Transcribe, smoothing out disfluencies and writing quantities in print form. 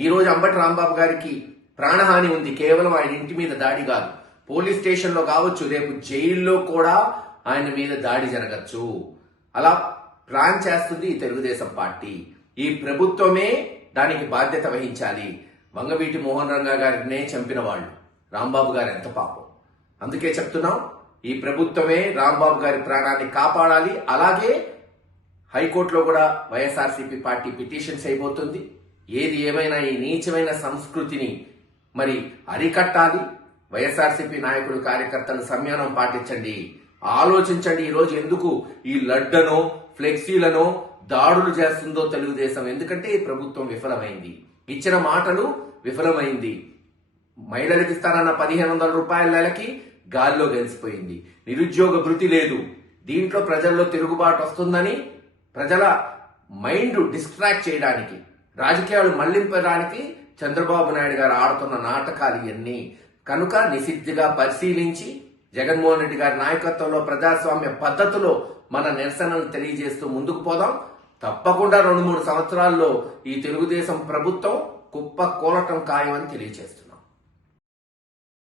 ఈ రోజు అంబటి రాంబాబు గారికి ప్రాణహాని ఉంది. కేవలం ఆయన ఇంటి మీద దాడి కాదు, పోలీస్ స్టేషన్లో కావచ్చు, రేపు జైల్లో కూడా ఆయన మీద దాడి జరగచ్చు. అలా ప్లాన్ చేస్తుంది ఈ తెలుగుదేశం పార్టీ. ఈ ప్రభుత్వమే దానికి బాధ్యత వహించాలి. వంగవీటి మోహన్ రంగా గారినే చంపిన వాళ్ళు, రాంబాబు గారు ఎంత పాపం. అందుకే చెప్తున్నాం, ఈ ప్రభుత్వమే రాంబాబు గారి ప్రాణాన్ని కాపాడాలి. అలాగే హైకోర్టులో కూడా వైఎస్ఆర్సీపీ పార్టీ పిటిషన్స్ అయిపోతుంది. ఏది ఏమైనా ఈ నీచమైన సంస్కృతిని మరి అరికట్టాలి. వైఎస్ఆర్సీపీ నాయకులు, కార్యకర్తలు సంయమనం పాటించండి, ఆలోచించండి. ఈరోజు ఎందుకు ఈ లడ్డనో ఫ్లెక్సీలను దాడులు చేస్తుందో తెలుగుదేశం? ఎందుకంటే ఈ ప్రభుత్వం విఫలమైంది, ఇచ్చిన మాటలు విఫలమైంది. మహిళలకు ఇస్తానన్న 1500 రూపాయల నెలకి గాల్లో గెలిచిపోయింది. నిరుద్యోగ భృతి లేదు. దీంట్లో ప్రజల్లో తిరుగుబాటు వస్తుందని ప్రజల మైండ్ డిస్ట్రాక్ట్ చేయడానికి, రాజకీయాలు మళ్లింపడానికి చంద్రబాబు నాయుడు గారు ఆడుతున్న నాటకాలు ఇవన్నీ. కనుక నిశిద్ధిగా పరిశీలించి జగన్మోహన్ రెడ్డి గారి నాయకత్వంలో ప్రజాస్వామ్య పద్ధతిలో మన నిరసనలు తెలియజేస్తూ ముందుకు పోదాం. తప్పకుండా 2-3 సంవత్సరాల్లో ఈ తెలుగుదేశం ప్రభుత్వం కుప్ప కూలటం ఖాయమని తెలియజేస్తుంది.